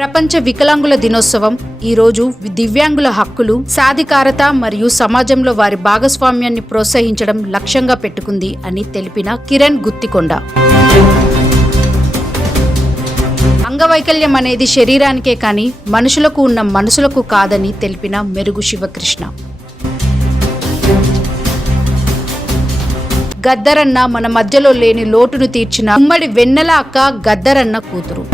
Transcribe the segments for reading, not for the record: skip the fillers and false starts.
ప్రపంచ వికలాంగుల దినోత్సవం ఈరోజు దివ్యాంగుల హక్కులు, సాధికారత మరియు సమాజంలో వారి భాగస్వామ్యాన్ని ప్రోత్సహించడం లక్ష్యంగా పెట్టుకుంది అని తెలిపిన కిరణ్ గుత్తికొండ. అంగవైకల్యం అనేది శరీరానికే కానీ మనుషులకు ఉన్న మనసులకు కాదని తెలిపిన మెరుగు శివకృష్ణ. గద్దరన్న మన మధ్యలో లేని లోటును తీర్చిన ఉమ్మడి వెన్నెల అక్క గద్దరన్న కూతురు.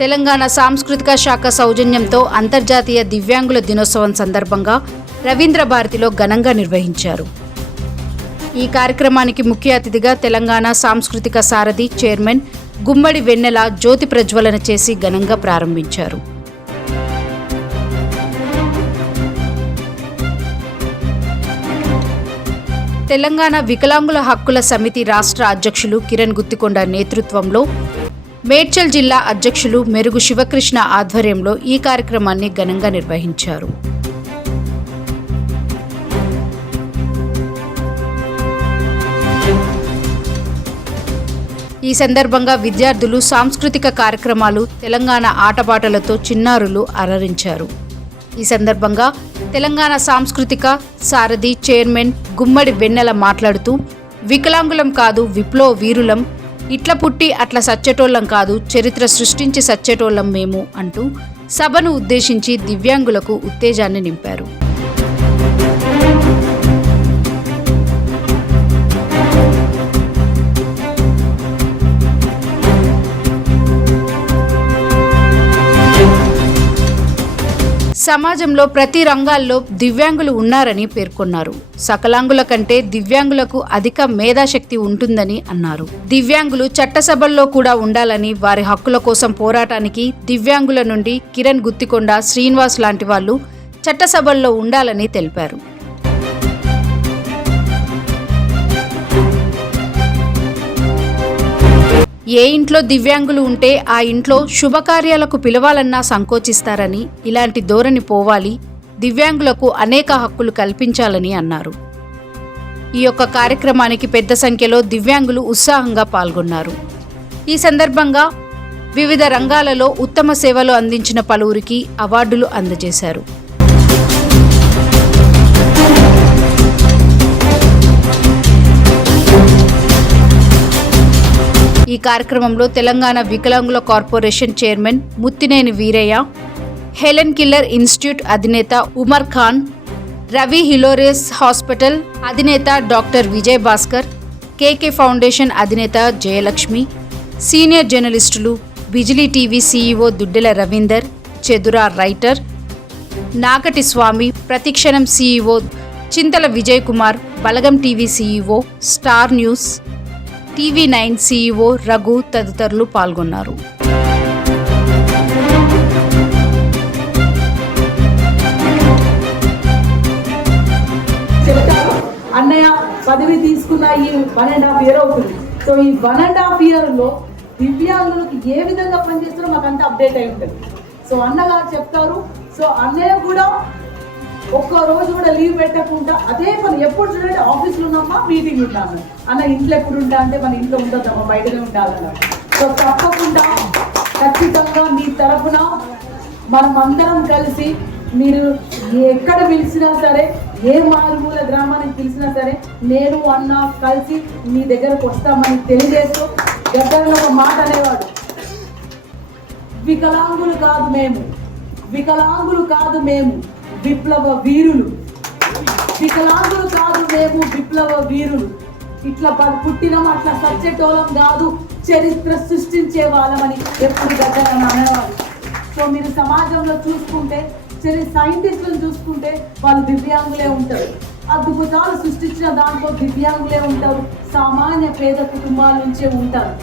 తెలంగాణ సాంస్కృతిక శాఖ సౌజన్యంతో అంతర్జాతీయ దివ్యాంగుల దినోత్సవం సందర్భంగా రవీంద్ర భారతిలో ఘనంగా నిర్వహించారు. ఈ కార్యక్రమానికి ముఖ్య అతిథిగా తెలంగాణ సాంస్కృతిక సారథి చైర్మన్ గుమ్మడి వెన్నెల జ్యోతి ప్రజ్వలన చేసి ఘనంగా ప్రారంభించారు. తెలంగాణ వికలాంగుల హక్కుల సమితి రాష్ట్ర అధ్యక్షులు కిరణ్ గుత్తికొండ నేతృత్వంలో మేడ్చల్ జిల్లా అధ్యక్షులు మెరుగు శివకృష్ణ ఆధ్వర్యంలో ఈ కార్యక్రమాన్ని ఘనంగా నిర్వహించారు. ఈ సందర్భంగా విద్యార్థులు సాంస్కృతిక కార్యక్రమాలు, తెలంగాణ ఆటపాటలతో చిన్నారులు అలరించారు. ఈ సందర్భంగా తెలంగాణ సాంస్కృతిక సారథి చైర్మన్ గుమ్మడి వెన్నెల మాట్లాడుతూ, వికలాంగులం కాదు విప్లవ వీరులం, ఇట్ల పుట్టి అట్ల సచ్చేటోళ్ళం కాదు, చరిత్ర సృష్టించి సచ్చేటోళ్ళం మేము అంటూ సభను ఉద్దేశించి దివ్యాంగులకు ఉత్తేజాన్ని నింపారు. సమాజంలో ప్రతి రంగాల్లో దివ్యాంగులు ఉన్నారని పేర్కొన్నారు. సకలాంగుల కంటే దివ్యాంగులకు అధిక మేధాశక్తి ఉంటుందని అన్నారు. దివ్యాంగులు చట్టసభల్లో కూడా ఉండాలని, వారి హక్కుల కోసం పోరాటానికి దివ్యాంగుల నుండి కిరణ్ గుత్తికొండ, శ్రీనివాస్ లాంటి వాళ్ళు చట్టసభల్లో ఉండాలని తెలిపారు. ఏ ఇంట్లో దివ్యాంగులు ఉంటే ఆ ఇంట్లో శుభకార్యాలకు పిలవాలన్నా సంకోచిస్తారని, ఇలాంటి ధోరణి పోవాలి, దివ్యాంగులకు అనేక హక్కులు కల్పించాలని అన్నారు. ఈ యొక్క కార్యక్రమానికి పెద్ద సంఖ్యలో దివ్యాంగులు ఉత్సాహంగా పాల్గొన్నారు. ఈ సందర్భంగా వివిధ రంగాలలో ఉత్తమ సేవలు అందించిన పలువురికి అవార్డులు అందజేశారు. ఈ కార్యక్రమంలో తెలంగాణ వికలాంగుల corporation chairman Muttineni Veeraiah, Helen Keller institute అధినేత ఉమర్ ఖాన్, రవి హిలోరేస్ హాస్పిటల్ అధినేత doctor Vijay Bhaskar, KK foundation అధినేత జయలక్ష్మి, సీనియర్ జర్నలిస్టులు బిజిలీ టీవీ సీఈఓ దుడ్డెల రవీందర్, చెదురా writer Nagati Swamy, Prathikshanam CEO Chintala Vijay Kumar, Balagam TV CEO, star news, TV9 CEO రఘు తదితరులు పాల్గొన్నారు. చెప్తారు అన్నయ్య పదవి తీసుకున్న ఈ 1.5 year అవుతుంది. సో ఈ 1.5 year దివ్యాంగులకు ఏ విధంగా పనిచేస్తారో మాకు అంతా అప్డేట్ అయి ఉంటుంది. సో అన్నగారు చెప్తారు. సో అన్నయ్య కూడా ఒక్క రోజు కూడా లీవ్ పెట్టకుండా అదే పని, ఎప్పుడు చూడండి ఆఫీస్లో ఉన్నామా మీటింగ్ ఉంటాను అన్న, ఇంట్లో ఎప్పుడు ఉంటా అంటే మన ఇంట్లో ఉండొద్దమ్మా బయటనే ఉండాలన్న. సో తప్పకుండా ఖచ్చితంగా మీ తరఫున మనం అందరం కలిసి, మీరు ఎక్కడ పిలిచినా సరే, ఏ మారుమూల గ్రామానికి పిలిచినా సరే, నేను అన్న కలిసి మీ దగ్గరకు వస్తామని తెలియజేస్తూ, గద్దరలో ఒక మాట అనేవాడు, వికలాంగులు కాదు మేము, వికలాంగులు కాదు మేము, విప్లవ వీరులు, వికలాంగులు కాదు మేము, విప్లవ వీరులు, ఇట్లా పుట్టినం అట్లా సచ్చేటోళం కాదు, చరిత్ర సృష్టించే వాళ్ళమని ఎప్పుడు గద్దరన్న అనేవాళ్ళు. సో మీరు సమాజంలో చూసుకుంటే, సైంటిస్టులను చూసుకుంటే వాళ్ళు దివ్యాంగులే ఉంటారు, అద్భుతాలు సృష్టించిన దాంట్లో దివ్యాంగులే ఉంటారు, సామాన్య పేద కుటుంబాల నుంచే ఉంటారు.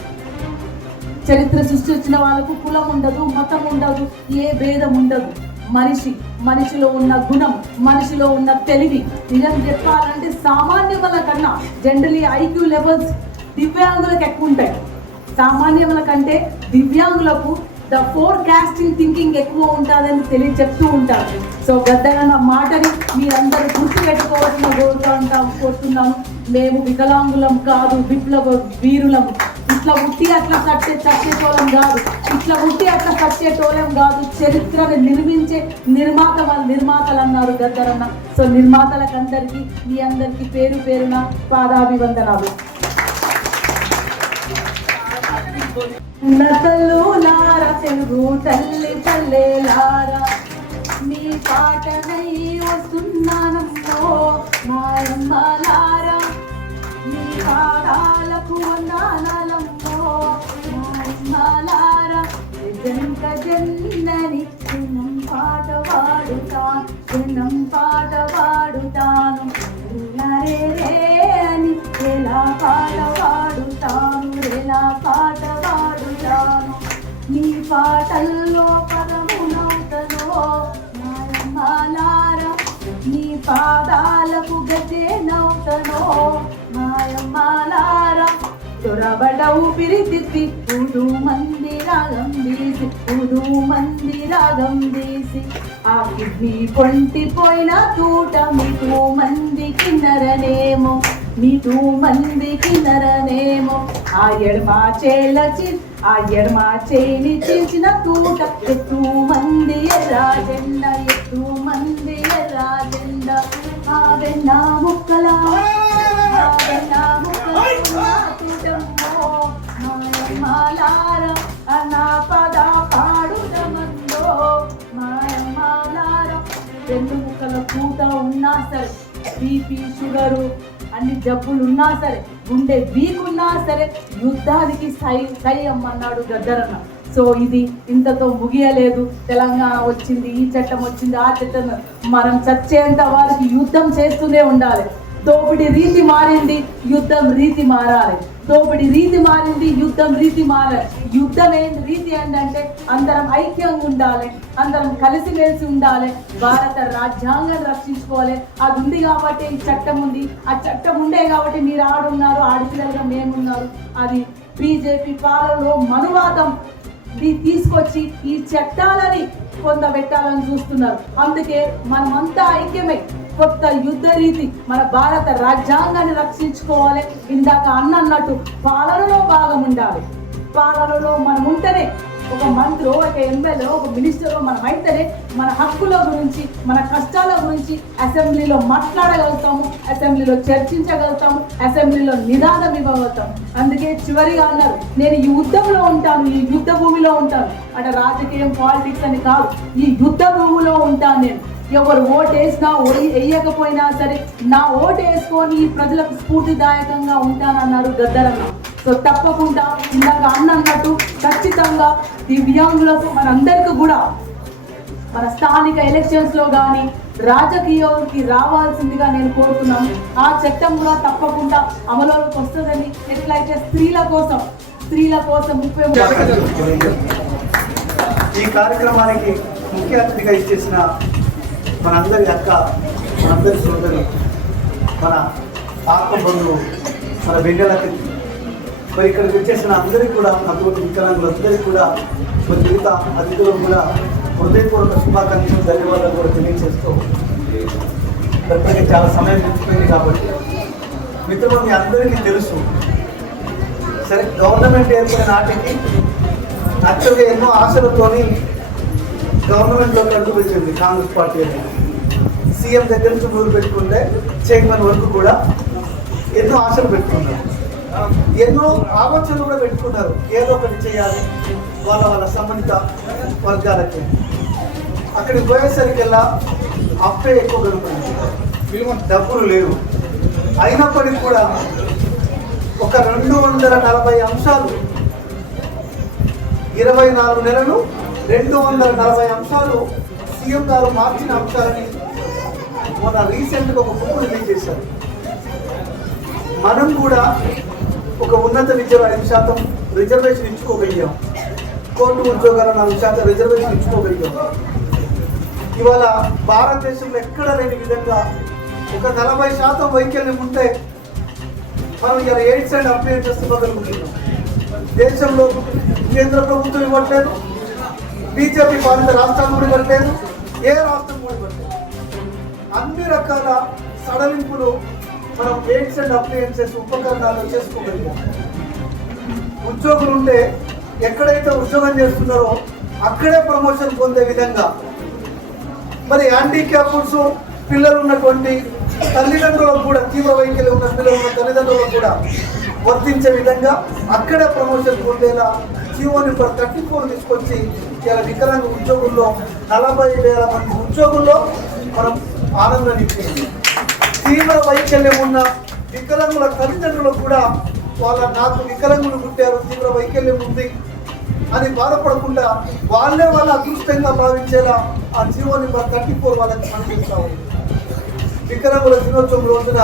చరిత్ర సృష్టించిన వాళ్ళకు కులం ఉండదు, మతం ఉండదు, ఏ భేదం ఉండదు. మనిషిలో ఉన్న గుణం, మనిషిలో ఉన్న తెలివి, నిజం చెప్పాలంటే సామాన్యముల కన్నా జనరలీ ఐక్యూ లెవెల్స్ దివ్యాంగులకు ఎక్కువ ఉంటాయి. సామాన్యముల కంటే దివ్యాంగులకు ద ఫోర్కాస్టింగ్ థింకింగ్ ఎక్కువ ఉంటుందని చెప్తూ ఉంటారు. సో గద్దరన్న మాటని మీరందరూ గుర్తుపెట్టుకోవాల్సిన కోరుతున్నాము. మేము వికలాంగులం కాదు, విప్లవ వీరులము. ఇట్లా ఉట్టి అట్లా చచ్చేటోళం కాదు, ఇట్లా ఉట్టి అట్లా చచ్చేటోళం కాదు. చరిత్రను నిర్మించే నిర్మాతలు అన్నారు గద్దరన్న. సో నిర్మాతలకు అందరికీ మీ అందరికీ పేరు పేరున పాదాభివందనాలు. తల్లులార తెలుగు తల్లి తల్లేలారా మీ పాటనై వస్తున్నానమ్మో మాయమ్మలారా, మీ పాదాలకు వందనాలమ్మో మాయమ్మలారా. జంట జన్నని జనం పాట పాడుతాను, జనం పాట పాడుతాను, రే అని ఎలా పాట పాడుతాను, ఎలా పాట పాడుతాను. నీ పాటల్లో పదమునవుతనో మాయమ్మలారా, నీ పాదాలకు గజే నౌతనో మాయమ్మలారా. చొరబడ ఊపిరితిత్తి ఉదు మంది రాగం తీసి, ఉదు మంది రాగం తీసి, ఆ కిడ్నీ పొంటిపోయిన తూట మీటు మంది కిన్నరనేమో, మీటు మంది కిన్నరనేమో. ఆ ఎడమా చేని చీల్చిన తూట ఎత్తు మంది ఎర్రా జెండ, ఎత్తు మంది ఎర్రా జెండ. ఆ వెన్న ముక్కల మాయమ్మలారా నా పద పాడుదమందో మాయమ్మలారా. రెండు ముక్కల పూట ఉన్నా సరే, బీపీ షుగరు అన్ని జబ్బులు ఉన్నా సరే, గుండె వీక్ ఉన్నా సరే యుద్ధానికి సై అమ్మన్నాడు గద్దరన్న. సో ఇది ఇంతతో ముగియలేదు. తెలంగాణ వచ్చింది, ఈ చట్టం వచ్చింది, ఆ చట్టం, మనం చచ్చేంత వారికి యుద్ధం చేస్తూనే ఉండాలి. దోపిడి రీతి మారింది, యుద్ధం రీతి మారాలి. దోపిడి రీతి మారింది, యుద్ధం రీతి మారాలి. యుద్ధం ఏంటి రీతి ఏంటంటే అందరం ఐక్యంగా ఉండాలి, అందరం కలిసిమెలిసి ఉండాలి, భారత రాజ్యాంగాన్ని రక్షించుకోవాలి. అది ఉంది కాబట్టి ఈ చట్టం ఉంది, ఆ చట్టం ఉండే కాబట్టి మీరు ఆడున్నారు, ఆడపిల్లలుగా మేమున్నారు. అది బీజేపీ పాలనలో మనువాదం తీసుకొచ్చి ఈ చట్టాలని పొందబెట్టాలని చూస్తున్నారు. అందుకే మనమంతా ఐక్యమై కొత్త యుద్ధ రీతి, మన భారత రాజ్యాంగాన్ని రక్షించుకోవాలి. ఇందాక అన్నట్టు పాలనలో భాగం ఉండాలి. పాలనలో మనం ఉంటేనే, ఒక మంత్రి, ఒక ఎమ్మెల్యే, ఒక మినిస్టర్ మనం అయితేనే మన హక్కుల గురించి, మన కష్టాల గురించి అసెంబ్లీలో మాట్లాడగలుగుతాము, అసెంబ్లీలో చర్చించగలుగుతాము, అసెంబ్లీలో నినాదం ఇవ్వగలుగుతాము. అందుకే చివరిగా అన్నారు, నేను ఈ యుద్ధంలో ఉంటాను, ఈ యుద్ధ భూమిలో ఉంటాను అంటే రాజకీయం పాలిటిక్స్ అని కాదు, ఈ యుద్ధ భూమిలో ఉంటాను నేను. ఎవరు ఓటు వేసినా వేయకపోయినా సరే నా ఓటు వేసుకొని ఈ ప్రజలకు స్ఫూర్తిదాయకంగా ఉంటానన్నారు గద్దరన్న. సో తప్పకుండా ఇందాక అన్నట్టు ఖచ్చితంగా దివ్యాంగులకు మనందరికీ కూడా మన స్థానిక ఎలక్షన్స్లో కానీ రాజకీయాలకి రావాల్సిందిగా నేను కోరుతున్నాను. ఆ చట్టం కూడా తప్పకుండా అమలులోకి వస్తుందని, ఎట్లయితే స్త్రీల కోసం 30 ఈ కార్యక్రమానికి ముఖ్య అతిథిగా ఇచ్చేసిన మనందరి అక్క, మనందరి సోదరు, మన ఆత్మ బంధువు, మన బిడ్డలకి, మరి ఇక్కడికి వచ్చేసిన అందరికీ కూడా, అటువంటి వికలాంగులందరికీ కూడా, మరి మిగతా అతిథులకు కూడా హృదయపూర్వక శుభాకాంక్షలు, ధన్యవాదాలు కూడా తెలియజేస్తూ, ప్రత్యేక చాలా సమయం తెచ్చిపోయింది కాబట్టి మిత్రులు మీ అందరికీ తెలుసు. సరే, గవర్నమెంట్ ఏర్పడిన నాటికి యాక్చువల్గా ఎన్నో ఆశలతోని గవర్నమెంట్లోకి అడుగు పెట్టింది కాంగ్రెస్ పార్టీ అనేది. సీఎం దగ్గర నుంచి నూరు పెట్టుకుంటే చైర్మన్ వరకు కూడా ఎన్నో ఆశలు పెట్టుకున్నారు, ఎన్నో ఆలోచనలు కూడా పెట్టుకున్నారు. ఏదో ఒకటి చేయాలి వాళ్ళ సంబంధిత వర్గాలకి. అక్కడికి పోయేసరికల్లా అప్పే ఎక్కువ కనుకుంది, డబ్బులు లేవు. అయినప్పటికీ కూడా ఒక 240 అంశాలు, 24 నెలలు 240 అంశాలు సీఎం గారు మార్చిన అంశాలని మొన్న రీసెంట్గా ఒక బుక్ రిలీజ్ చేశారు. మనం కూడా ఒక ఉన్నత విద్యలో 5% రిజర్వేషన్ ఇచ్చుకోగలిగాం, కోర్టు ఉద్యోగాలు 4% రిజర్వేషన్ ఇచ్చుకోగలిగాం. ఇవాళ భారతదేశంలో ఎక్కడ లేని విధంగా ఒక 40% వైకల్యం ఉంటే మనం ఇలా ఎయిడ్స్ అండ్ అప్లై చేసుకోగలుగుతున్నాం. దేశంలో కేంద్ర ప్రభుత్వం ఇవ్వట్లేదు, బీజేపీ పాలిత రాష్ట్రాలు కూడా ఇవ్వట్లేదు, ఏ రాష్ట్రం కూడా ఇవ్వట్లేదు. అన్ని రకాల సడలింపులు మనం ఎయిడ్స్ అండ్ అప్లయన్సెస్ ఉపకరణాలు చేసుకోగలిగాం. ఉద్యోగులు ఉంటే ఎక్కడైతే ఉద్యోగం చేస్తున్నారో అక్కడే ప్రమోషన్ పొందే విధంగా, మరి హ్యాండిక్యాప్స్ పిల్లలు ఉన్నటువంటి తల్లిదండ్రులకు కూడా, తీవ్ర వైకల్యం ఉన్న పిల్లలు ఉన్న తల్లిదండ్రులకు కూడా వర్తించే విధంగా అక్కడే ప్రమోషన్ పొందేలా జీవో నెంబర్ 34 తీసుకొచ్చి ఇలా వికలాంగ ఉద్యోగుల్లో 40,000 మంది ఉద్యోగుల్లో మనం ఆనందం ఇచ్చింది. తీవ్ర వైకల్యం ఉన్న వికలాంగుల తల్లిదండ్రులకు కూడా నాకు వికలాంగులు పుట్టారు, తీవ్ర వైకల్యం ఉంది అని బాధపడకుండా వాళ్ళ అదృష్టంగా భావించేలా ఆ జీవో నెంబర్ 34 వాళ్ళకి పనిచేస్తాము. వికలాంగుల దినోత్సవం రోజున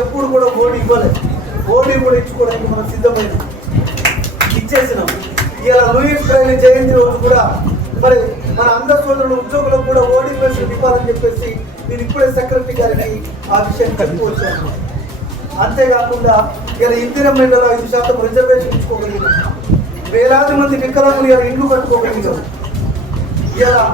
ఎప్పుడు కూడా ఓడి ఇవ్వలేదు, ఓడి కూడా ఇచ్చుకోవడానికి మనం సిద్ధమైన ఇచ్చేసినాం. ఇలా లూయిస్ బ్రైలీ జయంతి రోజు కూడా మరి మన అందరి సోదరులు ఉద్యోగులకు కూడా ఓడి పెన్షన్ ఇవ్వాలని చెప్పేసి నేను ఇప్పుడే సెక్రటరీ గారికి ఆ విషయం చెప్పి వచ్చాను. అంతేకాకుండా ఇలా ఇందిరమ్మ 5% రిజర్వేషన్ ఇచ్చుకోగలిగినాం. వేలాది మంది వికలాంగులు ఇలా ఇండ్లు కట్టుకోగలిగారు. ఇలా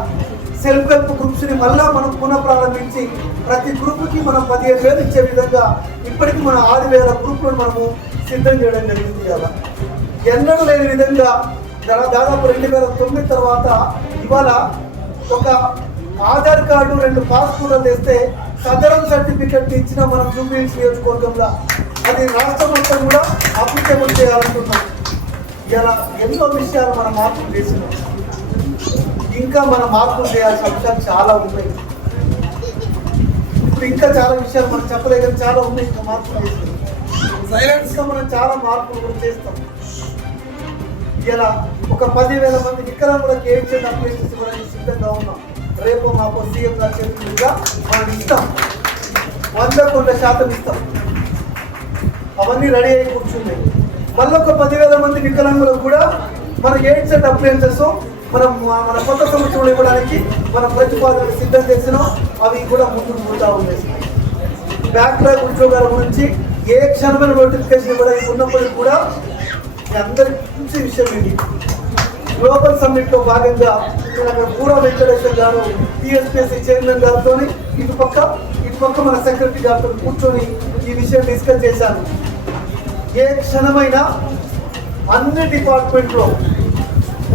సెల్ఫ్ హెల్ప్ గ్రూప్స్ని మళ్ళా మనం పునః ప్రారంభించి ప్రతి గ్రూప్కి మనం 15,000 ఇచ్చే విధంగా ఇప్పటికీ మన 6,000 గ్రూపులను మనము సిద్ధం చేయడం జరిగింది. ఇలా ఎన్నడూ లేని విధంగా దాదాపు 2009 తర్వాత ఇవాళ ఒక ఆధార్ కార్డు 2 పాస్పోర్ట్లు తెస్తే సదరం సర్టిఫికెట్ ఇచ్చిన మనం జూబ్లీహిల్స్ నియోజకవర్గంలో అది రాష్ట్రం మొత్తం కూడా అప్లికేబుల్ చేయాలనుకున్నాం. ఇలా ఎన్నో విషయాలు మనం మార్పులు చేసినాం. ఇంకా మనం మార్పులు చేయాల్సిన అంశాలు చాలా ఉన్నాయి. ఇప్పుడు ఇంకా చాలా విషయాలు మనం చెప్పలేక చాలా ఉన్నాయి. ఇంకా మార్పులు చేసినాం. సైలెన్స్గా మనం చాలా మార్పులు కూడా చేస్తాం. ఇలా ఒక 10,000 మంది వికలాంగులకు ఏడ్చేది అప్లికేషన్స్ ఇవ్వడానికి సిద్ధంగా ఉన్నాం. రేపు మాకు సీఎం గారు చెప్పినట్టుగా మనం ఇస్తాం, 100% ఇస్తాం. అవన్నీ రెడీ అయి కూర్చున్నాయి. మళ్ళీ ఒక 10,000 మంది వికలాంగులకు కూడా మన ఎయిడ్స్ అండ్ అప్లయన్సెస్ మన కొత్త సంవత్సరంలో ఇవ్వడానికి మనం ప్రతిపాదనలు సిద్ధం చేసినాం. అవి కూడా ముందుకు పోతా ఉన్నాయి. బ్యాక్లాగ్ ఉద్యోగాల గురించి ఏ క్షణమైన నోటిఫికేషన్ ఇవ్వడానికి ఉన్నప్పటికీ కూడా అందరికి మంచి విషయం ఇది. గ్లోబల్ సమ్మిట్లో భాగంగా పూరా వెంకటేశ్వర గారు టీఎస్పీఎస్సీ చైర్మన్ గారితో ఇటుపక్క మన సెక్రటరీ గారితో కూర్చొని ఈ విషయం డిస్కస్ చేశాను. ఏ క్షణమైనా అన్ని డిపార్ట్మెంట్లో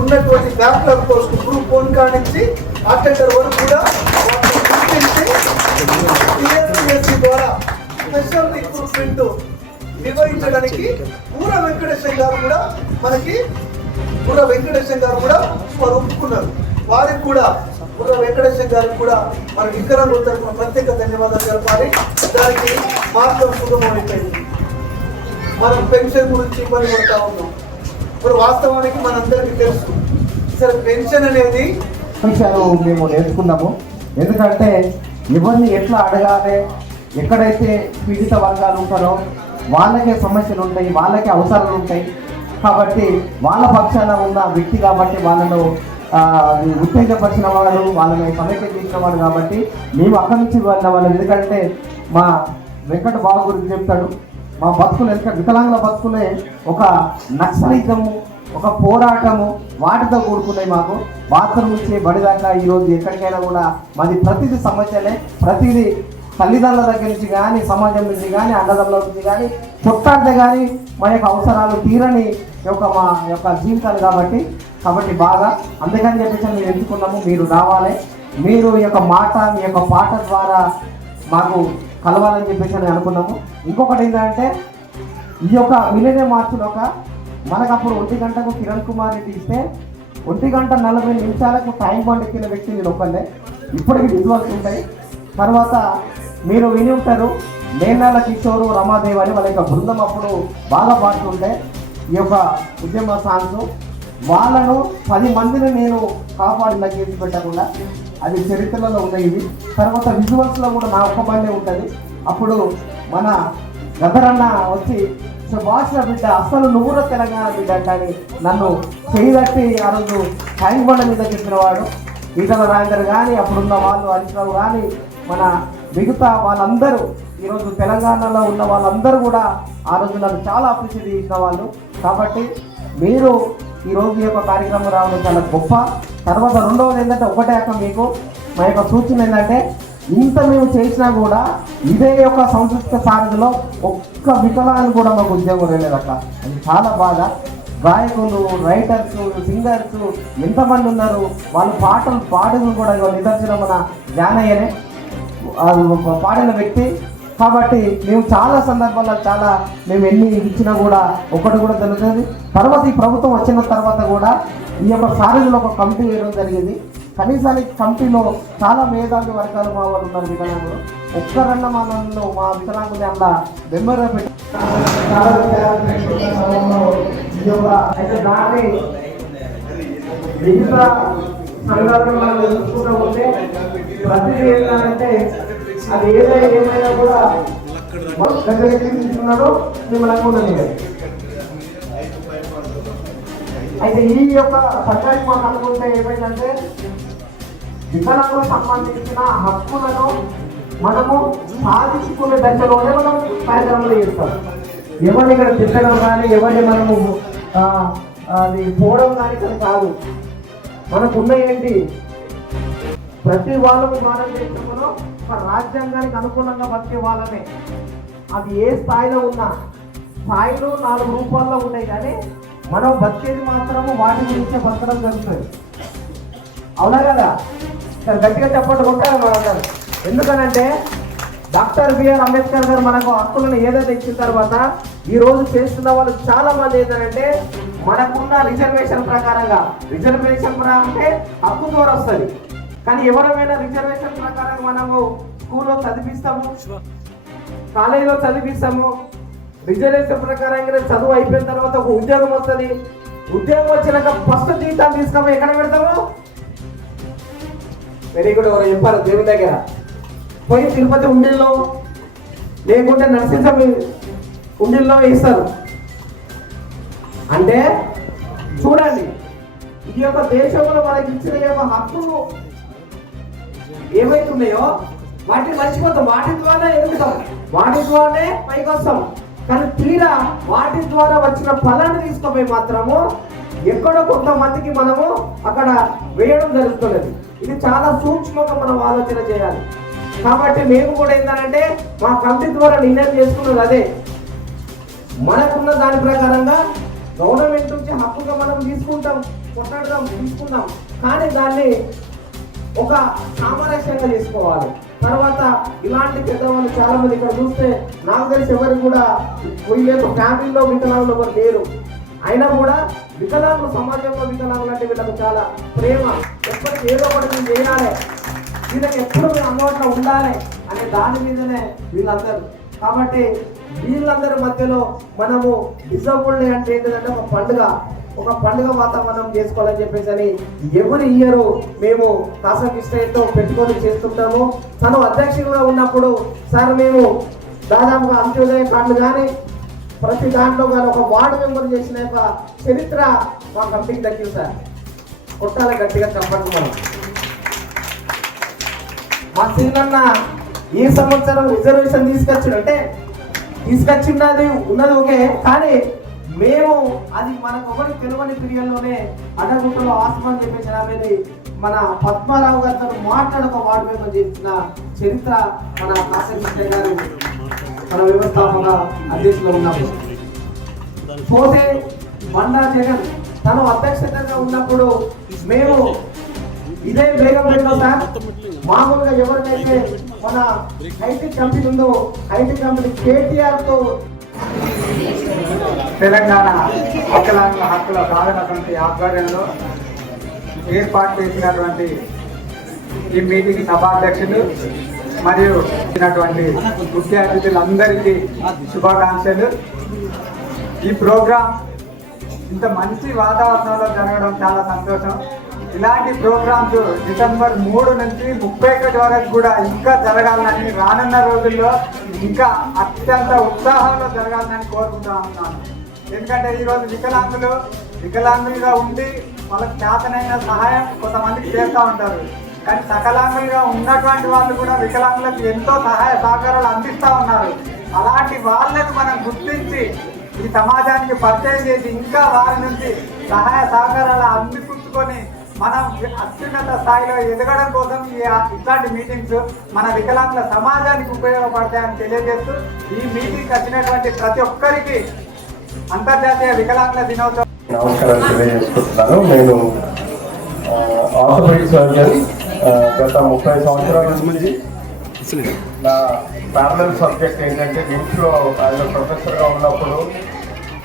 ఉన్నటువంటి బ్యాక్లాగ్ పోస్ట్ గ్రూప్ 1 కానించి అటెండర్ వరకు కూడా గుర్తించి టీఎస్పీఎస్సీ ద్వారా స్పెషల్ రిక్రూట్మెంట్ నిర్వహించడానికి పూరా వెంకటేశ్వర గారు కూడా వారు ఒప్పుకున్నారు. వారికి కూడా పూరా వెంకటేశ్వర గారికి కూడా మన వికలాంగుల తరఫున ప్రత్యేక ధన్యవాదాలు తెలపాలి. దానికి మార్గం సుగమమైపోయింది. మనం పెన్షన్ గురించి ఇబ్బంది పడతా ఉన్నాం. ఇప్పుడు వాస్తవానికి మనందరికీ తెలుసు, సరే పెన్షన్ అనేది విషయాలు మేము నేర్చుకున్నాము. ఎందుకంటే ఎవరిని ఎట్లా అడగాలి, ఎక్కడైతే పీడిత వర్గాలు ఉంటారో వాళ్ళకే సమస్యలు ఉంటాయి, వాళ్ళకే అవసరాలు ఉంటాయి. కాబట్టి వాళ్ళ పక్షాన ఉన్న వ్యక్తి కాబట్టి వాళ్ళను ఉత్తేజపరిచిన వాడు, వాళ్ళని సమైక్యం చేసిన వాడు కాబట్టి మేము అక్కడి నుంచి వెళ్ళిన వాళ్ళం. ఎందుకంటే మా వెంకట బాబు గురించి చెప్తాడు, మా బతుకులు వికలాంగుల బతుకులే ఒక నక్సలిజము, ఒక పోరాటము వాటితో కూడుకున్నాయి. మాకు బాత్రూమ్ నుంచి బడిదాకా ఈరోజు ఎక్కడికైనా కూడా మాది ప్రతిదీ సమస్యలే. ప్రతిదీ తల్లిదండ్రుల దగ్గర నుంచి కానీ, సమాజం నుంచి కానీ, అన్నదమ్ముల నుంచి కానీ, పుట్టాడితే కానీ మా యొక్క అవసరాలు తీరని మా యొక్క జీవితాలు కాబట్టి బాగా అందుకని చెప్పేసి మేము ఎంచుకున్నాము. మీరు రావాలి, మీరు ఈ యొక్క మాట, మీ యొక్క పాట ద్వారా మాకు కలవాలని చెప్పేసి అని అనుకున్నాము. ఇంకొకటి ఏంటంటే ఈ యొక్క మిలినియం మార్చిలో మనకు అప్పుడు 1 గంటకు కిరణ్ కుమార్ రెడ్డి ఇస్తే 1 గంట 40 నిమిషాలకు టైం బాండ్ ఎక్కిన వ్యక్తి నేను ఒక్కళ్ళే. ఇప్పటికీ విజువల్స్ ఉంటాయి. తర్వాత మీరు విని ఉంటారు, నేనాల కిషోరు, రమాదేవి అని వాళ్ళ యొక్క బృందం అప్పుడు బాగా పాడుతుంటే ఈ యొక్క ఉద్యమ సాంగ్స్ వాళ్ళను 10 మందిని నేను కాపాడిన చేసి పెట్టకుండా అది చరిత్రలో ఉన్నాయి. ఇవి తర్వాత విజువల్స్లో కూడా నా ఒక్క బండే ఉంటుంది. అప్పుడు మన గదరన్న వచ్చి సుభాష్ బిడ్డ అసలు నువ్వుర తెలంగాణ బిడ్డ కానీ నన్ను చేయదట్టి ఆ రోజు ట్యాంక్ బండ మీద చెప్పినవాడు. ఈటల రాజేందర్ కానీ, అప్పుడున్న వాళ్ళు హరీశ్రావు కానీ, మన మిగతా వాళ్ళందరూ ఈరోజు తెలంగాణలో ఉన్న వాళ్ళందరూ కూడా ఆ రోజు నన్ను చాలా అప్రిషియేట్ చేసిన వాళ్ళు. కాబట్టి మీరు ఈరోజు ఈ యొక్క కార్యక్రమం రావడం చాలా గొప్ప. తర్వాత రెండవది ఏంటంటే ఒకటే మీకు మా యొక్క సూచన ఏంటంటే ఇంత మేము చేసినా కూడా ఇదే యొక్క సంస్కృత సారథిలో ఒక్క వికలాన్ని కూడా మాకు ఉద్యోగం లేదు అట్లా. అది చాలా బాధ. గాయకులు, రైటర్స్, సింగర్స్ ఎంతమంది ఉన్నారు. వాళ్ళు పాటలు పాడడం కూడా నిదర్శనం మన జ్ఞానయ్యనే పాడిన వ్యక్తి. కాబట్టి మేము చాలా సందర్భాల్లో మేము ఎన్ని ఇచ్చినా కూడా ఒకటి కూడా జరుగుతుంది. తర్వాత ఈ ప్రభుత్వం వచ్చిన తర్వాత కూడా ఈ యొక్క సారథిలో ఒక కమిటీ వేయడం జరిగింది. కనీసానికి కమిటీలో చాలా మేధావి వర్గాలు మా వాళ్ళు ఉన్నారు. వికలాంగులు ఒక్కరన్న మనలో మా వికలాంగుని అలా మెంబర్గా పెట్టి అయితే దాన్ని మిగతా సంఘాలను మనం చూసుకుంటూ ఉంటే ప్రతిదీ ఏంటంటే అది ఏమైనా కూడా తీసుకున్నాడో మిమ్మల్ని అనుకున్నాను. అయితే ఈ యొక్క సర్కారీ మాకు అనుకుంటే ఏమైందంటే వికలాంగులకు సంబంధించిన హక్కులను మనము సాధించుకునే దశలోనే మనం కార్యక్రమాలు చేస్తాం. ఎవరిని ఇక్కడ తిట్టడం కానీ ఎవరిని మనము అది పోవడం కానీ ఇక్కడ కాదు. మనకున్న ఏంటి ప్రతి వాళ్ళకు భారతదేశంలో ఒక రాజ్యాంగానికి అనుకూలంగా బతికే వాళ్ళనే. అది ఏ స్థాయిలో ఉన్నా స్థాయిలో 4 రూపాల్లో ఉన్నాయి, కానీ మనం బతికేది మాత్రము వాటి గురించే బతకడం జరుగుతుంది. అవునా కదా? సరే గట్టిగా చెప్పట్టుకుంటారు మనందరూ. ఎందుకనంటే డాక్టర్ బిఆర్ అంబేద్కర్ గారు మనకు హక్కులను ఏదైతే ఇచ్చిన తర్వాత ఈరోజు చేస్తున్న వాళ్ళు చాలా మంది ఏంటంటే మనకున్న రిజర్వేషన్ ప్రకారంగా, రిజర్వేషన్ అంటే హక్కు ద్వారా వస్తుంది, కానీ ఎవరైనా రిజర్వేషన్ ప్రకారంగా మనము స్కూల్లో చదివిస్తాము, కాలేజీలో చదివిస్తాము. రిజర్వేషన్ ప్రకారంగా చదువు అయిపోయిన తర్వాత ఒక ఉద్యోగం వస్తుంది. ఉద్యోగం వచ్చినాక ఫస్ట్ జీతాలు తీసుకొని ఎక్కడ పెడతాము? Very good. ఎవరు చెప్పారు? దేవుని దగ్గర పోయి తిరుపతి ఉండిల్లో లేకుంటే నరసింహ ఉండిల్లో వేస్తారు. అంటే చూడండి, ఈ యొక్క దేశంలో మనకి ఇచ్చిన యొక్క హక్కులు ఏమైతున్నాయో వాటిని మర్చిపోతాం. వాటి ద్వారా ఎదుగుతాం, వాటి ద్వారానే పైకి వస్తాం. కానీ తీరా వాటి ద్వారా వచ్చిన ఫలాన్ని తీసుకుపోయి మాత్రము ఎక్కడో కొంతమందికి మనము అక్కడ వేయడం జరుగుతున్నది. ఇది చాలా సూక్ష్మంగా మనం ఆలోచన చేయాలి. కాబట్టి మేము కూడా ఏంటంటే మా కమిటీ ద్వారా నిర్ణయం చేసుకున్నది అదే, మనకున్న దాని ప్రకారంగా గవర్నమెంట్ నుంచి హక్కుగా మనం తీసుకుంటాం, కొట్లాడదాం, తీసుకుందాం. కానీ దాన్ని ఒక సామరస్యంగా చేసుకోవాలి. తర్వాత ఇలాంటి పెద్దవాళ్ళు చాలా మంది ఇక్కడ చూస్తే నాకు తెలిసి ఎవరు కూడా వీళ్ళ ఫ్యామిలీలో వికలాంగులు ఎవరు లేరు. అయినా కూడా వికలాంగులు, సమాజంలో వికలాంగులు అంటే వీళ్ళకు చాలా ప్రేమ. ఎప్పటికీ ఏదో ఒకటి మేము చేయాలి, వీళ్ళకి ఎప్పుడు మేము అందుబాటులో ఉండాలి అనే దాని మీదనే వీళ్ళందరూ. కాబట్టి వీళ్ళందరి మధ్యలో మనము డిజబుల్డ్ అంటే ఏంటంటే ఒక పండుగ వాతావరణం చేసుకోవాలని చెప్పేసి అని ఎవరి ఇయర్ మేము కాసకిష్టతో పెట్టుకొని చేస్తుంటాము. తను అధ్యక్షులుగా ఉన్నప్పుడు సార్ మేము దాదాపుగా అంత్యోదయ కార్డులు కానీ ప్రతి దాంట్లో కానీ ఒక వార్డు మెంబర్ చేసిన యొక్క చరిత్ర మా కమిటీకి దక్కింది సార్. కొట్టాల గట్టిగా చెప్పండి. మనం మా సీనన్న ఈ సంవత్సరం రిజర్వేషన్ తీసుకొచ్చినది ఉన్నది ఓకే, కానీ మేము అది మనకు ఒకటి తెలియని పీరియడ్లోనే అడగుట్టలో ఆస్మాన్ చెప్పేసి అనేది మన పద్మారావు గారితో మాట్లాడక వార్డు మెంబర్ చేసిన చరిత్ర మన కాశకృష్ణ గారు మన వ్యవస్థాపక అధ్యక్షులు ఉన్నాము. పోతే బండా జగన్ తను అధ్యక్షతగా ఉన్నప్పుడు మేము ఇదే బేగంపేటలో సార్ మామూలుగా ఎవరికైతే మన హైటెక్ కంపెనీ ఉందో హైటెక్ కంపెనీ కేటీఆర్తో తెలంగాణ వికలాంగుల హక్కుల సాధన సమితి ఆధ్వర్యంలో ఏర్పాటు చేసినటువంటి ఈ మీటింగ్ సభాధ్యక్షులు మరియు ఇచ్చినటువంటి ముఖ్య అతిథులందరికీ శుభాకాంక్షలు. ఈ ప్రోగ్రాం ఇంత మంచి వాతావరణంలో జరగడం చాలా సంతోషం. ఇలాంటి ప్రోగ్రామ్స్ డిసెంబర్ 3 నుంచి 31 వరకు కూడా ఇంకా జరగాలని, రానున్న రోజుల్లో ఇంకా అత్యంత ఉత్సాహంలో జరగాలని కోరుకుంటా ఉన్నాను. ఎందుకంటే ఈరోజు వికలాంగులుగా ఉండి వాళ్ళకి చేతనైన సహాయం కొంతమందికి చేస్తూ ఉంటారు. కానీ సకలాంగులుగా ఉన్నటువంటి వాళ్ళు కూడా వికలాంగులకు ఎంతో సహాయ సహకారాలు అందిస్తూ ఉన్నారు. అలాంటి వాళ్ళకు మనం గుర్తించి ఈ సమాజానికి పరిచయం చేసి ఇంకా వారి నుంచి సహాయ సహకారాలు అందిపుచ్చుకొని మనం అత్యున్నత స్థాయిలో ఎదగడం కోసం ఇట్లాంటి మీటింగ్స్ మన వికలాంగుల సమాజానికి ఉపయోగపడతాయని తెలియజేస్తూ ఈ మీటింగ్ వచ్చినటువంటి ప్రతి ఒక్కరికి అంతర్జాతీయ వికలాంగుల దినోత్సవం నమస్కారం తెలియజేసుకుంటున్నాను. నేను ఆర్థోపెడిక్ సర్జన్. గత 30 సంవత్సరాల నుంచి నా ప్యారలల్ సబ్జెక్ట్ ఏంటంటే నిమ్స్లో ఆయన ప్రొఫెసర్గా ఉన్నప్పుడు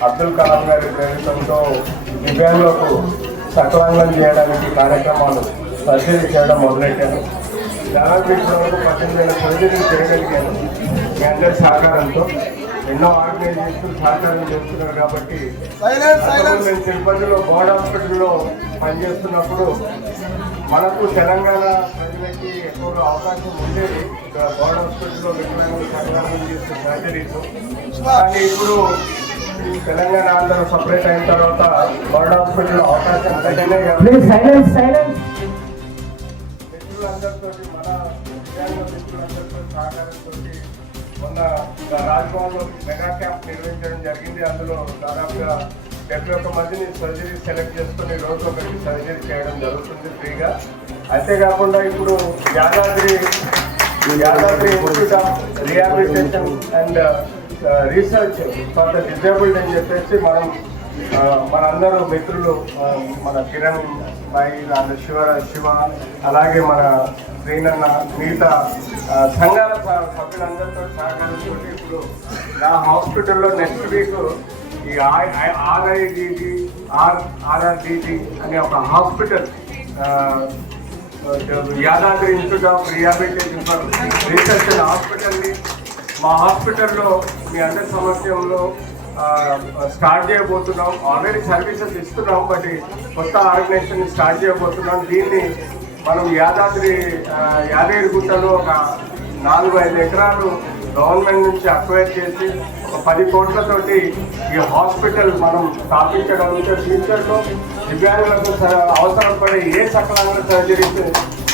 అబ్దుల్ కలాం గారి ప్రేరితంతో దివ్యాంగులకు సకలాంగం చేయడానికి కార్యక్రమాలు సర్జరీ చేయడం మొదలెట్టాను. దాదాపు ఇప్పటివరకు 18,000 సర్జరీలు చేయగలిగాను. మీ అందరి సహకారంతో ఎన్నో ఆర్గనైజేషన్ సహకారం చేస్తున్నారు. కాబట్టి నేను తిరుపతిలో బోర్డ్ హాస్పిటల్లో పనిచేస్తున్నప్పుడు మనకు తెలంగాణ ప్రజలకి ఎక్కువగా అవకాశం ఉండేది బోర్డ్ హాస్పిటల్లో వికలాంగులు సకలాంగం చేసే సర్జరీస్. కానీ ఇప్పుడు తెలంగాణ ఆంధ్ర సపరేట్ అయిన తర్వాత బోర్డ్ హాస్పిటల్లో అవకాశం మిత్రులందరితో మన విద్యార్థుల మిత్రులందరితో సహకారంతో మొన్న రాజ్భవన్లో మెగా క్యాంప్ నిర్వహించడం జరిగింది. అందులో దాదాపుగా 71 మందిని సర్జరీ సెలెక్ట్ చేసుకుని రోజు ఒకరికి సర్జరీ చేయడం జరుగుతుంది ఫ్రీగా. అంతేకాకుండా ఇప్పుడు Yadadri institute of rehabilitation and research for the disabled అని చెప్పేసి మనందరూ మిత్రులు మన కిరణ్ భాయ్, శివ అలాగే మన శ్రీనన్న మిగతా సంఘాల సభ్యులందరితో సహకారంతో ఇప్పుడు నా హాస్పిటల్లో నెక్స్ట్ వీక్ ఈ ఆర్ఆర్డిటి అనే ఒక hospital Yadadri institute of rehabilitation for research అనే హాస్పిటల్ని మా హాస్పిటల్లో మీ అందరి సమక్షంలో స్టార్ట్ చేయబోతున్నాం. ఆల్రెడీ సర్వీసెస్ ఇస్తున్నాం, బట్ కొత్త ఆర్గనైజేషన్ స్టార్ట్ చేయబోతున్నాం. దీన్ని మనం యాదగిరిగుట్టలో ఒక 4-5 ఎకరాలు గవర్నమెంట్ నుంచి అక్వైర్ చేసి ఒక 10 కోట్లతోటి ఈ హాస్పిటల్ మనం స్థాపించగలిగితే ఫ్యూచర్లో దివ్యాంగులకు అవసరం పడే ఏ సకలాంగ సర్జరీస్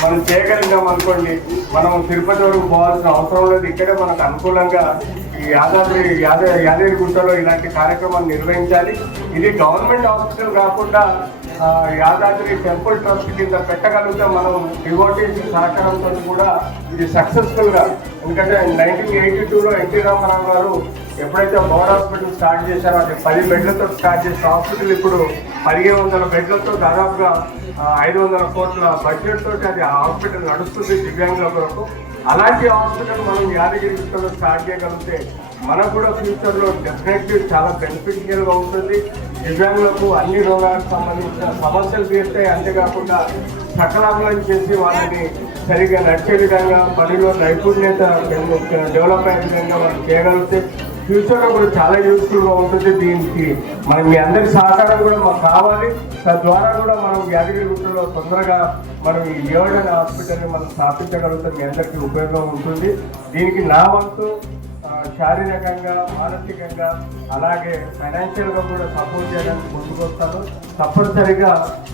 మనం చేయగలిగాం అనుకోండి, మనం తిరుపతి వరకు పోవాల్సిన అవసరం లేదు. ఇక్కడే మనకు అనుకూలంగా ఈ యాదగిరిగుట్టలో ఇలాంటి కార్యక్రమాలు నిర్వహించాలి. ఇది గవర్నమెంట్ హాస్పిటల్ కాకుండా యాదాద్రి టెంపుల్ ట్రస్ట్ కింద పెట్టగలిగితే మనం డివోటీస్ సహకారంతో కూడా ఇది సక్సెస్ఫుల్గా, ఎందుకంటే 1982లో ఎన్టీ రామారావు గారు ఎప్పుడైతే బోర్డ్ హాస్పిటల్ స్టార్ట్ చేశారో అది 10 బెడ్లతో స్టార్ట్ చేసిన హాస్పిటల్ ఇప్పుడు 1500 బెడ్లతో దాదాపుగా 500 కోట్ల బడ్జెట్ తోటి అది హాస్పిటల్ నడుస్తుంది దివ్యాంగుల కొరకు. అలాంటి హాస్పిటల్ మనం యాదగిరిగుట్టలో స్టార్ట్ చేయగలిగితే మనకు కూడా ఫ్యూచర్లో డెఫినెట్లీ చాలా బెనిఫిషియల్గా ఉంటుంది. దివ్యాంగులకు అన్ని రోగాలకు సంబంధించిన సమస్యలు తీరుతాయి. అంతేకాకుండా సకలాంగం చేసి వాళ్ళని సరిగ్గా నడిచే విధంగా పనిలో నైపుణ్యత డెవలప్ అయ్యే విధంగా మనం చేయగలిగితే ఫ్యూచర్లో కూడా చాలా యూస్ఫుల్గా ఉంటుంది. దీనికి మనం మీ అందరి సహకారం కూడా మాకు కావాలి. తద్వారా కూడా మనం యాదగిరిగుట్టలో తొందరగా మనం ఈ యోడన్ హాస్పిటల్ని మనం స్థాపించగలిగితే మీ అందరికీ ఉపయోగం ఉంటుంది. దీనికి నా వంతు శారీరకంగా, మానసికంగా, అలాగే ఫైనాన్షియల్గా కూడా సపోర్ట్ చేయడానికి ముందుకు వస్తాను. తప్పనిసరిగా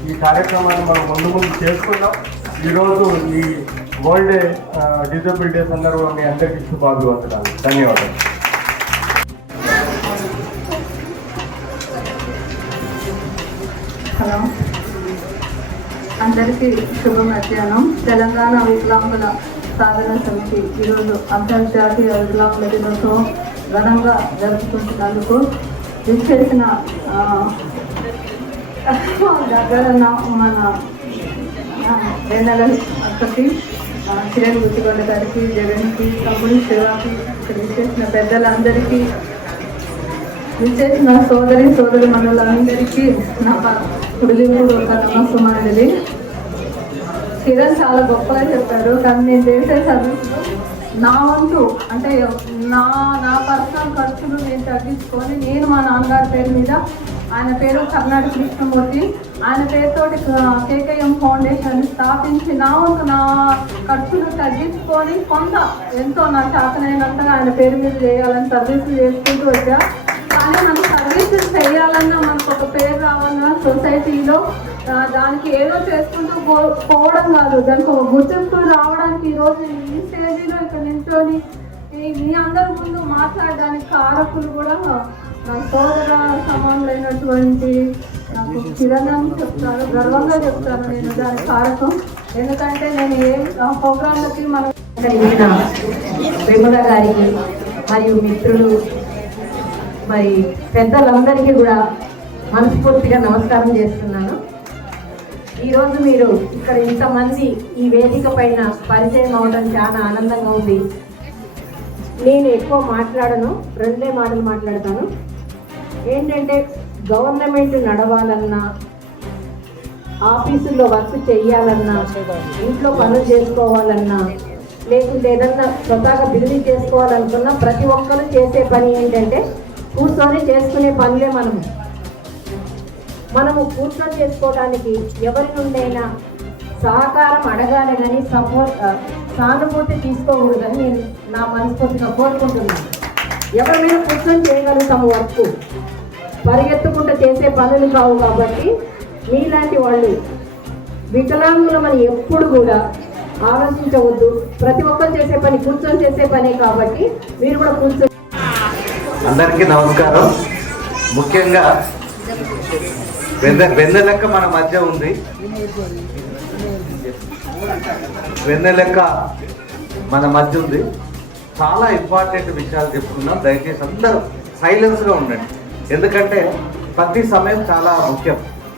ఈ కార్యక్రమాన్ని మనం ముందు చేసుకున్నాం. ఈరోజు ఈ వరల్డ్ డిజబుల్ డే సందర్భంగా మీ అందరికీ శుభాభివందనాలు. ధన్యవాదాలు. హలో, అందరికీ శుభ మధ్యాహ్నం. తెలంగాణ వికలాంగుల సాధన సమితి ఈరోజు అంతర్జాతీయ వికలాంగుల దినోత్సవం ఘనంగా జరుపుకుంటున్నందుకు విచ్చేసిన దగ్గర మన వెన్నెల అక్కకి, కిరణ్ గుత్తిగొండ గారికి, జగన్కి, తమ్ముడి శివాకి, ఇక్కడ విచ్చేసిన పెద్దలందరికీ, విచ్చేసిన సోదరి మనులందరికీ నా కుడిలింపుడు ఒక నమస్సుమాంజలి. కిరణ్ చాలా గొప్పగా చెప్పారు. కానీ నేను చేసే సర్వీస్లో నా వంతు అంటే నా పర్సనల్ ఖర్చులు నేను తగ్గించుకొని నేను మా నాన్నగారి పేరు మీద, ఆయన పేరు కర్ణాటక కృష్ణమూర్తి, ఆయన పేరుతోటి కేకేఎం ఫౌండేషన్ స్థాపించి నా వంతు నా ఖర్చులు తగ్గించుకొని కొంత ఎంతో నా చేతనైనంతగా ఆయన పేరు మీద చేయాలని సర్వీసులు చేసుకుంటూ వచ్చా. కానీ మనకు సర్వీసెస్ చేయాలన్నా మనకు ఒక పేరు రావాలన్నా సొసైటీలో దానికి ఏదో చేసుకుంటూ పోవడం కాదు, దానికి ఒక గుర్తింపు రావడానికి ఈరోజు ఈ స్టేజీలో ఇక్కడ నిల్చొని మీ అందరి ముందు మాట్లాడడానికి కారకులు కూడా నా సోదర సమానులైనటువంటి నాకు కిరణ్ అని చెప్తాను, గర్వంగా చెప్తాను నేను దాని కారకం. ఎందుకంటే నేను ఏ ప్రోగ్రాంలకి మనం విమల గారికి మరియు మిత్రులు మరి పెద్దలందరికీ కూడా మనస్ఫూర్తిగా నమస్కారం చేస్తున్నాను. ఈరోజు మీరు ఇక్కడ ఇంతమంది ఈ వేదిక పైన పరిచయం అవడం చాలా ఆనందంగా ఉంది. నేను ఎక్కువ మాట్లాడను, 2 మాటలు మాట్లాడతాను. ఏంటంటే గవర్నమెంట్ నడవాలన్నా, ఆఫీసుల్లో వర్క్ చేయాలన్నా, ఇంట్లో పనులు చేసుకోవాలన్నా, లేకుంటే ఏదన్నా స్వతహాగా బిజినెస్ చేసుకోవాలనుకున్నా ప్రతి ఒక్కరు చేసే పని ఏంటంటే కూర్చొని చేసుకునే పనులే. మనము కూర్చొని చేసుకోవడానికి ఎవరి నుండైనా సహకారం అడగాలి కానీ సానుభూతి తీసుకోకూడదని నేను నా మనస్ఫూర్తిగా కోరుకుంటున్నాను. ఎవరి మీద కూర్చొని చేయగలుగుతాము వర్క్, పరిగెత్తుకుంటూ చేసే పనులు కావు. కాబట్టి మీలాంటి వాళ్ళు వికలాంగులు మనం ఎప్పుడు కూడా ఆలోచించవద్దు. ప్రతి ఒక్కరు చేసే పని కూర్చొని చేసే పనే కాబట్టి మీరు కూడా కూర్చొని. అందరికీ నమస్కారం. ముఖ్యంగా వెన్నెలెక్క మన మధ్య ఉంది. వెన్నెలెక్క మన మధ్య ఉంది. చాలా ఇంపార్టెంట్ విషయాలు చెప్పుకున్నాం. దయచేసి అందరూ సైలెన్స్గా ఉండండి, ఎందుకంటే ప్రతి సమయం చాలా ముఖ్యం.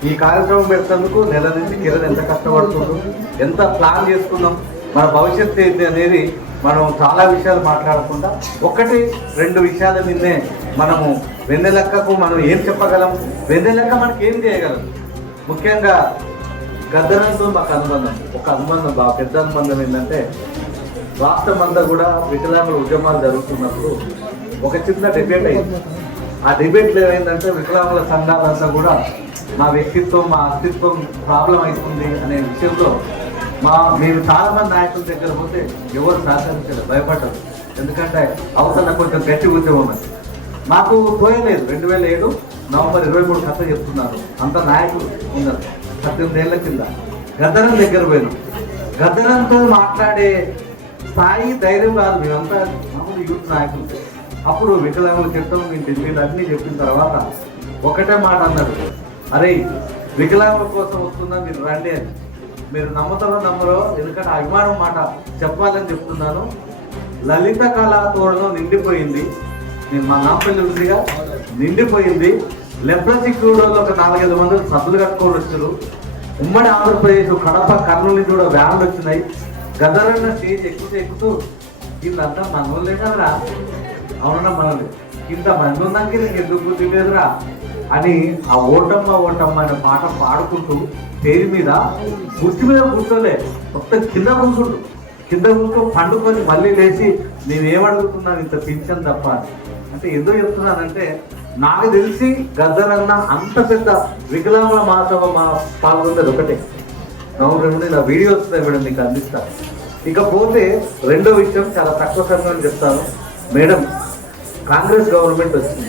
ఈ కార్యక్రమం పెట్టేందుకు నెల నుంచి కిరణ్ ఎంత కష్టపడుతుందో, ఎంత ప్లాన్ చేసుకున్నాం, మన భవిష్యత్తు ఏంటి అనేది మనం చాలా విషయాలు మాట్లాడకుండా 1-2 విషయాల మీదే మనము వెన్నెలెక్కకు మనం ఏం చెప్పగలం, వెన్నెలెక్క మనకి ఏం చేయగలం. ముఖ్యంగా గద్దరంతో మాకు అనుబంధం బాగా పెద్ద అనుబంధం ఏంటంటే, రాష్ట్రం అంతా కూడా వికలాంగుల ఉద్యమాలు జరుగుతున్నప్పుడు ఒక చిన్న డిబేట్ అయింది. ఆ డిబేట్లో ఏమైందంటే, వికలాంగుల సంఘాలంతా కూడా మా వ్యక్తిత్వం, మా అస్తిత్వం ప్రాబ్లం అవుతుంది అనే విషయంలో మేము చాలామంది నాయకుల దగ్గర పోతే ఎవరు సహకరించారు, భయపడ్డారు. ఎందుకంటే అవసరం కొంచెం గట్టి ఉద్యమం ఉన్నది. మాకు పోయలేదు. 2007 నవంబర్ 23 కథ చెప్తున్నారు. అంత నాయకులు ఉన్నారు. 18 ఏళ్ల కింద గద్దరం దగ్గర పోయినాం. గద్దరంతో మాట్లాడే స్థాయి, ధైర్యం కాదు. మేమంతా మామూలు యూత్ నాయకులు. అప్పుడు వికలాంగుల చట్టం వీళ్ళు అన్నీ చెప్పిన తర్వాత ఒకటే మాట అన్నారు, అరే వికలాంగుల కోసం వస్తుందా, మీరు రండి అని. మీరు నమ్ముతారో నమ్మరో, ఎందుకంటే అభిమానం మాట చెప్పాలని చెప్తున్నాను. లలిత కళా తోరణం నిండిపోయింది. నేను మా నాంపల్లి ఉందిగా, నిండిపోయింది. లెప్రసీ క్యూడోలో ఒక 4-5 మంది సద్దులు కట్టుకొని వచ్చారు. ఉమ్మడి ఆంధ్రప్రదేశ్, కడప, కర్నూలు నుంచి కూడా వ్యాన్లు వచ్చినాయి. గదరన్న స్టేజ్ ఎక్కుతూ వీళ్ళంతా మనోళ్ళే కదరా, అవునన్నా మనల్ని ఇంతమంది ఉన్నాక నీకు ఎందుకు బుద్ధి లేదురా అని ఆ ఓటమ్మ అనే పాట పాడుకుంటూ స్టేజ్ మీద గుర్తు మీద కూర్చోలే, మొత్తం కింద కూర్చో పండుకొని మళ్ళీ లేచి నేనేమడుగుతున్నాను, ఇంత పింఛన్ తప్ప. అంటే ఎందుకు చెప్తున్నానంటే, నాకు తెలిసి గద్దరన్న అంత పెద్ద వికలాంగుల మహాసభ పాల్గొంది ఒకటే. నవంబర్ ఇలా వీడియో వస్తుంది మేడం, మీకు అందిస్తాను. ఇకపోతే 2వ విషయం చాలా తక్కువ సమయంలో చెప్తాను. మేడం, కాంగ్రెస్ గవర్నమెంట్ వచ్చింది.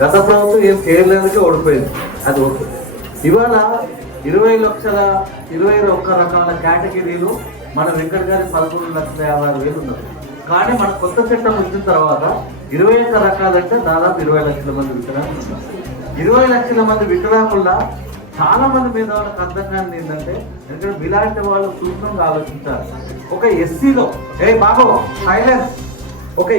గత ప్రభుత్వం ఏం చేయలేదుకే ఓడిపోయింది, అది ఓకే. ఇవాళ 21 రకాల కేటగిరీలు మన వెంకట్ గారి 11,56,000 ఉన్నారు. కానీ మన కొత్త చట్టం వచ్చిన తర్వాత 21 రకాలంటే దాదాపు 20 లక్షల మంది వికలాంగులు ఉన్నారు. 20 లక్షల మంది వికలాంగుల్లో చాలా మంది మీద వాళ్ళకి అర్థం కాని ఏంటంటే, ఎందుకంటే ఇలాంటి వాళ్ళు సూక్ష్మంగా ఆలోచించారు. ఒక ఎస్సీలో సైలెన్స్, ఒక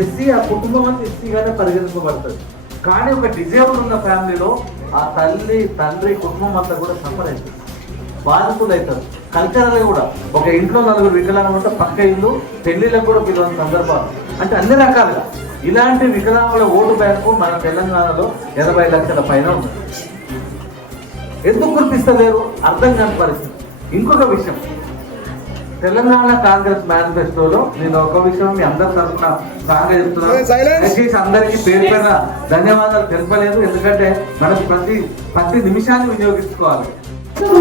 ఎస్సీ ఆ కుటుంబం అంతా ఎస్సీగానే పరిగణించబడుతుంది. కానీ ఒక డిజేబుల్ ఉన్న ఫ్యామిలీలో ఆ తల్లి, తండ్రి, కుటుంబం అంతా కూడా సఫర్ అవుతుంది, బాధితులు అవుతారు. కల్చరల్ కూడా ఒక ఇంట్లో 4 వికలాంగులు ఉంటే పక్క ఇల్లు పెళ్లిళ్ళకు కూడా పిలవని సందర్భాలు. అంటే అన్ని రకాలుగా ఇలాంటి వికలాంగుల ఓటు బ్యాంకు మన తెలంగాణలో 80 లక్షల పైన ఉంది. ఎందుకు గుర్తిస్తలేరు అర్థం కాని పరిస్థితి. ఇంకొక విషయం, తెలంగాణ కాంగ్రెస్ మేనిఫెస్టోలో నేను ఒక విషయం మీ అందరి తరఫున సాగా చెప్తున్నాను. అందరికీ పేరు ధన్యవాదాలు తెలపలేదు, ఎందుకంటే మనకు ప్రతి నిమిషాన్ని వినియోగించుకోవాలి.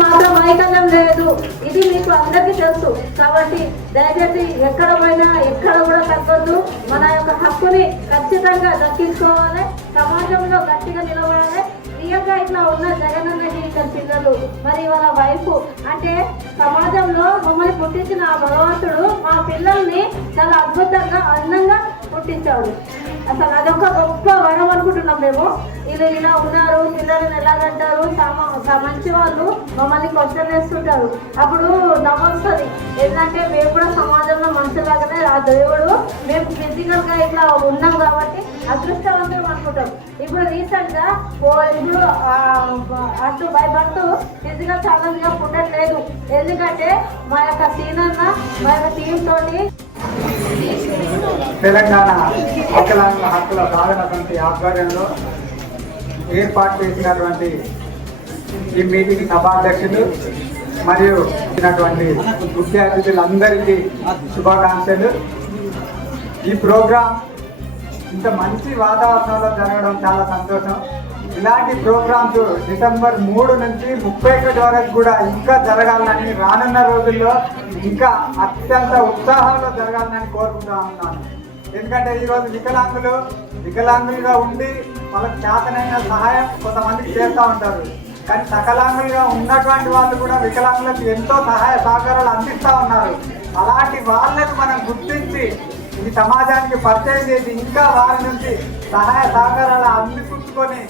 మాత్రం వైకల్యం లేదు, ఇది మీకు అందరికీ తెలుసు. కాబట్టి దయచేసి ఎక్కడ పోయినా ఎక్కడ కూడా తగ్గొద్దు. మన యొక్క హక్కుని ఖచ్చితంగా దక్కించుకోవాలి, సమాజంలో గట్టిగా నిలబడాలి. రియల్గా ఇట్లా ఉన్న జగనన్నకి ఇక్కడ పిల్లలు, మరి వాళ్ళ వైఫ్ అంటే సమాజంలో మమ్మల్ని పుట్టించిన ఆ భగవంతుడు మా పిల్లల్ని చాలా అద్భుతంగా అందంగా పుట్టించాడు. అసలు అదొక గొప్ప వరం అనుకుంటున్నాను. అనుకుంటున్నాం మేము. వీళ్ళు ఇలా ఉన్నారు, పిల్లలను ఎలాగంటారు, మంచి వాళ్ళు మమ్మల్ని క్వశ్చన్ వేస్తుంటారు. అప్పుడు నవ్వొస్తుంది. ఏంటంటే మేము కూడా సమాజంలో మనుషులాగానే ఆ దేవుడు మేము ఫిజికల్గా ఇట్లా ఉన్నాం కాబట్టి అదృష్టవంతులు అనుకుంటాం. ఇప్పుడు రీసెంట్గా ఇప్పుడు అటు బై బర్త్ ఫిజికల్ ఛాలెంజ్గా ఉండట్లేదు. ఎందుకంటే మా యొక్క సీనన్న మా యొక్క టీం తోటి తెలంగాణ వికలాంగుల హక్కుల సాధన సమితి ఆధ్వర్యంలో ఏర్పాటు చేసినటువంటి ఈ మీటింగ్ సభాధ్యక్షులు మరియు వచ్చినటువంటి ముఖ్య అతిథులందరికీ శుభాకాంక్షలు. ఈ ప్రోగ్రాం ఇంత మంచి వాతావరణంలో జరగడం చాలా సంతోషం. ఇలాంటి ప్రోగ్రామ్స్ డిసెంబర్ 3 నుంచి 31 వరకు కూడా ఇంకా జరగాలని, రానున్న రోజుల్లో ఇంకా అత్యంత ఉత్సాహంలో జరగాలని కోరుకుంటా ఉన్నాను. ఎందుకంటే ఈరోజు వికలాంగులుగా ఉండి వాళ్ళకి చేతనైన సహాయం కొంతమందికి చేస్తూ ఉంటారు. కానీ సకలాంగులుగా ఉన్నటువంటి వాళ్ళు కూడా వికలాంగులకు ఎంతో సహాయ సహకారాలు అందిస్తూ ఉన్నారు. అలాంటి వాళ్ళను మనం గుర్తించి ఈ సమాజానికి పరిచయం చేసి ఇంకా వారి నుంచి సహాయ సహకారాలు అందిపుచ్చుకొని